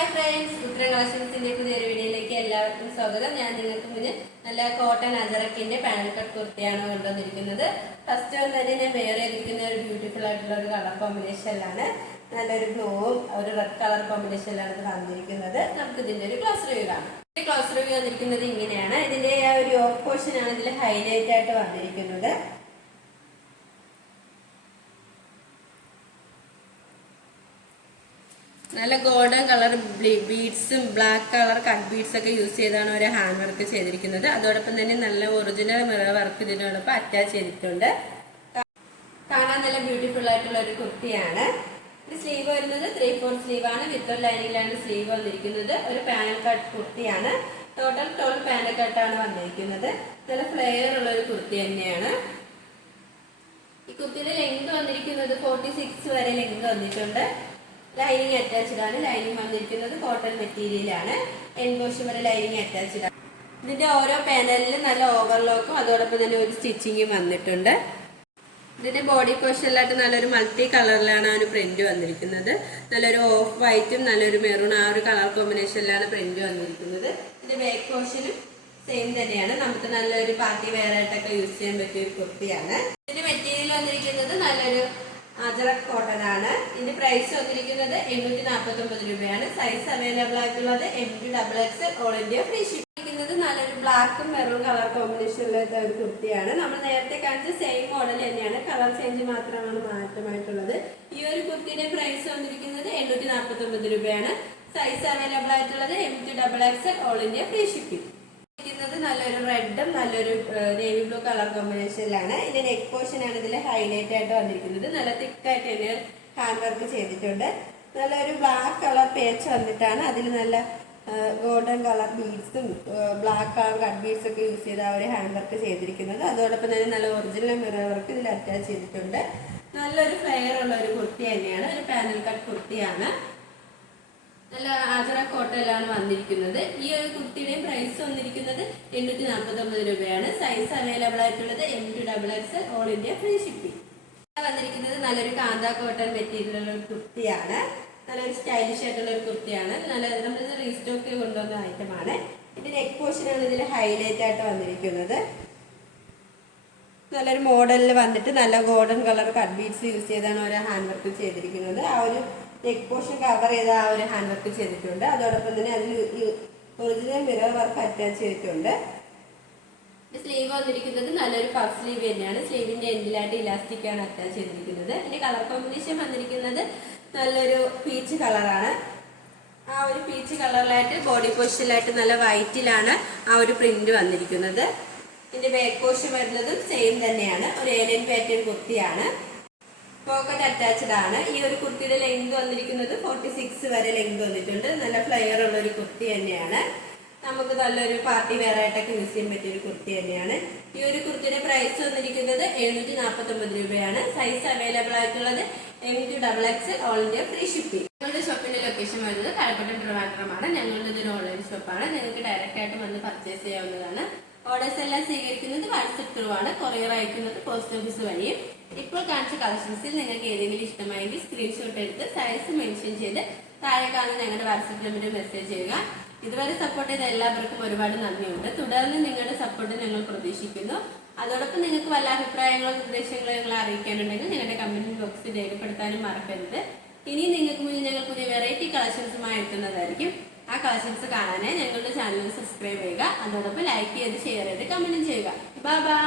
Hi friends, ഉത്തര കളക്ഷൻസിന്റെ പുതിയൊരു വീഡിയോയിലേക്ക് എല്ലാവർക്കും സ്വാഗതം. ഞാൻ നിങ്ങൾക്ക് മുന്നിൽ നല്ല കോട്ടൺ അജറക്കിന്റെ പാനൽ കട്ട് കുർത്തിയാണ് കൊണ്ടുവന്നിരിക്കുന്നത്. ഫസ്റ്റ് തന്നെ ഞാൻ വെയർ ചെയ്തിരിക്കുന്ന ഒരു ബ്യൂട്ടിഫുൾ ആയിട്ടുള്ള ഒരു കളർ കോമ്പിനേഷനിലാണ്, നല്ലൊരു ബ്ലൂവും ഒരു റെഡ് കളർ കോമ്പിനേഷനിലാണ് ഇത് വന്നിരിക്കുന്നത്. നമുക്ക് ഇതിന്റെ ഒരു ക്ലോസ് റിവ്യൂ കാണാം. ക്ലോസ് റിവ്യൂ വന്നിരിക്കുന്നത് ഇങ്ങനെയാണ്. ഇതിന്റെ ആ ഒരു യോക്ക് പോർഷൻ ആണ് ഇതിൽ ഹൈലൈറ്റ് ആയിട്ട് വന്നിരിക്കുന്നത്. നല്ല ഗോൾഡൻ കളർ ബീഡ്സും ബ്ലാക്ക് കളർ കട്ട് ബീഡ്സ് ഒക്കെ യൂസ് ചെയ്താണ് ഒരു ഹാൻഡ് വർക്ക് ചെയ്തിരിക്കുന്നത്. അതോടൊപ്പം തന്നെ നല്ല ഒറിജിനൽ മിറർ വർക്ക് ഇതിനോടൊപ്പം അറ്റാച്ച് ചെയ്തിട്ടുണ്ട്. കാണാൻ നല്ല ബ്യൂട്ടിഫുൾ ആയിട്ടുള്ള ഒരു കുർത്തിയാണ്. ഇത് സ്ലീവ് വരുന്നത് 3/4 സ്ലീവ് ആണ്. വിത്ത് ലൈനിങ്ങിലാണ് സ്ലീവ് വന്നിരിക്കുന്നത്. ഒരു പാനൽ കട്ട് കുർത്തിയാണ്. ടോട്ടൽ 12 പാനൽ കട്ടാണ് വന്നിരിക്കുന്നത്. നല്ല ഫ്ലെയർ ഉള്ള ഒരു കുർത്തി തന്നെയാണ്. ഈ കുർത്തിയുടെ ലെങ്ത് വന്നിരിക്കുന്നത് 46 വരെ ലെങ്ത് വന്നിട്ടുണ്ട്. ലൈനിങ് അറ്റാച്ച്ഡ് ആണ്. ലൈനിങ് വന്നിരിക്കുന്നത് കോട്ടൺ മെറ്റീരിയലാണ്. എൻബോഷ് വരെ ലൈനിങ് അറ്റാച്ച്ഡ് ആണ്. ഇതിന്റെ ഓരോ പാനലിലും നല്ല ഓവർലോക്കും അതോടൊപ്പം തന്നെ ഒരു സ്റ്റിച്ചിങ്ങും വന്നിട്ടുണ്ട്. ഇതിന്റെ ബോഡി പോർഷനിലായിട്ട് നല്ലൊരു മൾട്ടി കളറിലാണ് ആ ഒരു പ്രിന്റ് വന്നിരിക്കുന്നത്. നല്ലൊരു ഓഫ് വൈറ്റും നല്ലൊരു മെറൂൺ ആ ഒരു കളർ കോമ്പിനേഷനിലാണ് പ്രിന്റ് വന്നിരിക്കുന്നത്. ഇതിന്റെ ബാക്ക് പോർഷനും സെയിം തന്നെയാണ്. നമുക്ക് നല്ലൊരു പാർട്ടി വെയർ ആയിട്ടൊക്കെ യൂസ് ചെയ്യാൻ പറ്റിയ ഒരു കുർത്തിയാണ്. ഇതിന്റെ മെറ്റീരിയൽ വന്നിരിക്കുന്നത് നല്ലൊരു അജറക് കോട്ടൺ ആണ്. ഇതിന്റെ പ്രൈസ് വന്നിരിക്കുന്നത് 849 രൂപയാണ്. സൈസ് അവൈലബിൾ ആയിട്ടുള്ളത് MD-XXL all India free shipping. നല്ലൊരു ബ്ലാക്കും മെറൂൺ കളർ കോമ്പിനേഷനിലുള്ള ഒരു കുർത്തിയാണ്. നമ്മൾ നേരത്തെ കാണിച്ച സെയിം മോഡൽ തന്നെയാണ്, കളർ ചേഞ്ച് മാത്രമാണ് മാറ്റമായിട്ടുള്ളത്. ഈ ഒരു കുർത്തിയുടെ പ്രൈസ് വന്നിരിക്കുന്നത് 849 രൂപയാണ്. സൈസ് അവൈലബിൾ ആയിട്ടുള്ളത് MD-XXL all India free shipping. നല്ലൊരു റെഡും നല്ലൊരു നേവി ബ്ലൂ കളർ കോമ്പിനേഷനിലാണ്. ഇതിന്റെ നെക്ക് പോർഷൻ ആണ് ഇതിൽ ഹൈലൈറ്റ് ആയിട്ട് വന്നിരിക്കുന്നത്. നല്ല തിക്കായിട്ട് തന്നെ ഹാൻഡ് വർക്ക് ചെയ്തിട്ടുണ്ട്. നല്ലൊരു ബ്ലാക്ക് കളർ പേച്ച് വന്നിട്ടാണ് അതിൽ നല്ല ഗോൾഡൻ കളർ ബീഡ്സും ബ്ലാക്ക് കളർ കട്ട് ബീഡ്സ് ഒക്കെ യൂസ് ചെയ്ത് ആ ഒരു ഹാൻഡ് വർക്ക് ചെയ്തിരിക്കുന്നത്. അതോടൊപ്പം തന്നെ നല്ല ഒറിജിനൽ മിറർ വർക്ക് ഇതിൽ അറ്റാച്ച് ചെയ്തിട്ടുണ്ട്. നല്ലൊരു ഫ്ലെയർ ഉള്ള ഒരു കുർത്തി തന്നെയാണ്. ഒരു പാനൽ കട്ട് കുർത്തിയാണ്. നല്ല അജറക് കോട്ടയിലാണ് വന്നിരിക്കുന്നത്. ഈ ഒരു കുർത്തിയുടെയും പ്രൈസ് വന്നിരിക്കുന്നത് 849 രൂപയാണ്. സൈസ് അവൈലബിൾ ആയിട്ടുള്ളത് MD-XXL all India free shipping. വന്നിരിക്കുന്നത് നല്ലൊരു കാന്ത കോട്ടൺ മെറ്റീരിയലുള്ള ഒരു കുർത്തിയാണ്. നല്ലൊരു സ്റ്റൈലിഷ് ആയിട്ടുള്ള ഒരു കുർത്തിയാണ്. നമ്മളിത് റീസ്റ്റോക്ക് കൊണ്ടുവന്ന ഐറ്റമാണ്. ഇതിന്റെ നെക്ക് പോർഷനാണ് ഇതിൽ ഹൈലൈറ്റ് ആയിട്ട് വന്നിരിക്കുന്നത്. നല്ലൊരു മോഡലിൽ വന്നിട്ട് നല്ല golden colour cut beads use ചെയ്താണ് ഒരു ഹാൻഡ് വർക്ക് ചെയ്തിരിക്കുന്നത്. ആ ഒരു നെക്ക് പോർഷൻ കവർ ചെയ്ത് ആ ഒരു ഹാൻഡ് വർക്ക് ചെയ്തിട്ടുണ്ട്. അതോടൊപ്പം തന്നെ അതിൽ ഒറിജിനൽ മിറർ വർക്ക് അറ്റാച്ച് ചെയ്തിട്ടുണ്ട്. സ്ലീവ് വന്നിരിക്കുന്നത് നല്ലൊരു പഫ് സ്ലീവ് തന്നെയാണ്. സ്ലീവിന്റെ എൻഡിലായിട്ട് ഇലാസ്റ്റിക് ആണ് അറ്റാച്ച് ചെയ്തിരിക്കുന്നത്. ഇതിന്റെ കളർ കോമ്പിനേഷൻ വന്നിരിക്കുന്നത് നല്ലൊരു പീച്ച് കളറാണ്. ആ ഒരു പീച്ച് കളറിലായിട്ട് ബോഡി പോർഷനിലായിട്ട് നല്ല വൈറ്റിലാണ് ആ ഒരു പ്രിന്റ് വന്നിരിക്കുന്നത്. ഇതിന്റെ ബാക്ക് പോർഷൻ വരുന്നതും സെയിം തന്നെയാണ്. ഒരു ഏലിയൻ പാറ്റേൺ കുർത്തിയാണ്. പോക്കറ്റ് അറ്റാച്ച്ഡ് ആണ്. ഈ ഒരു കുർത്തിയുടെ ലെങ്ത് വന്നിരിക്കുന്നത് 46 വരെ ലെങ്ത് വന്നിട്ടുണ്ട്. നല്ല ഫ്ലെയർ ഉള്ള ഒരു കുർത്തി തന്നെയാണ്. നമുക്ക് നല്ലൊരു പാർട്ടി വെയർ ആയിട്ടൊക്കെ യൂസ് ചെയ്യാൻ പറ്റിയ ഒരു കുർത്തി തന്നെയാണ്. ഈ ഒരു കുർത്തിയുടെ പ്രൈസ് വന്നിരിക്കുന്നത് 749 രൂപയാണ്. സൈസ് അവൈലബിൾ ആയിട്ടുള്ളത് MD-XXL all India free shipping. ഞങ്ങളുടെ ഷോപ്പിന്റെ ലൊക്കേഷൻ വരുന്നത് കഴക്കൂട്ടം ട്രിവാൻഡ്രമാണ്. ഞങ്ങളുടെ ഇതൊരു ഓൺലൈൻ ഷോപ്പാണ്. നിങ്ങൾക്ക് ഡയറക്റ്റ് ആയിട്ട് വന്ന് പർച്ചേസ് ചെയ്യാവുന്നതാണ്. ഓർഡേഴ്സ് എല്ലാം സ്വീകരിക്കുന്നത് വാട്സ്ആപ്പ് ത്രൂ ആണ്. കൊറിയർ അയക്കുന്നത് പോസ്റ്റ് ഓഫീസ് വഴിയും. ഇപ്പോൾ കാണിച്ച കളക്ഷൻസിൽ നിങ്ങൾക്ക് ഏതെങ്കിലും ഇഷ്ടമായെങ്കിൽ സ്ക്രീൻഷോട്ട് എടുത്ത് സൈസ് മെൻഷൻ ചെയ്ത് താഴെ കാണുന്ന ഞങ്ങളുടെ വാട്സ്ആപ്പ് നമ്പറിൽ മെസ്സേജ് ചെയ്യുക. ഇതുവരെ സപ്പോർട്ട് ചെയ്ത എല്ലാവർക്കും ഒരുപാട് നന്ദിയുണ്ട്. തുടർന്ന് നിങ്ങളുടെ സപ്പോർട്ട് ഞങ്ങൾ പ്രതീക്ഷിക്കുന്നു. അതോടൊപ്പം നിങ്ങൾക്ക് വല്ല അഭിപ്രായങ്ങളോ നിർദ്ദേശങ്ങളോ ഞങ്ങളെ അറിയിക്കാനുണ്ടെങ്കിൽ ഞങ്ങളുടെ കമന്റ് ബോക്സിൽ രേഖപ്പെടുത്താനും മറക്കരുത്. ഇനി നിങ്ങൾക്ക് മുന്നിൽ ഞങ്ങൾ പുതിയ വെറൈറ്റി കളക്ഷൻസുമായി എത്തുന്നതായിരിക്കും. ആ കളക്ഷൻസ് കാണാനായി ഞങ്ങളുടെ ചാനൽ സബ്സ്ക്രൈബ് ചെയ്യുക. അതോടൊപ്പം ലൈക്ക് ചെയ്ത് ഷെയർ ചെയ്ത് കമന്റും ചെയ്യുക. Bye bye.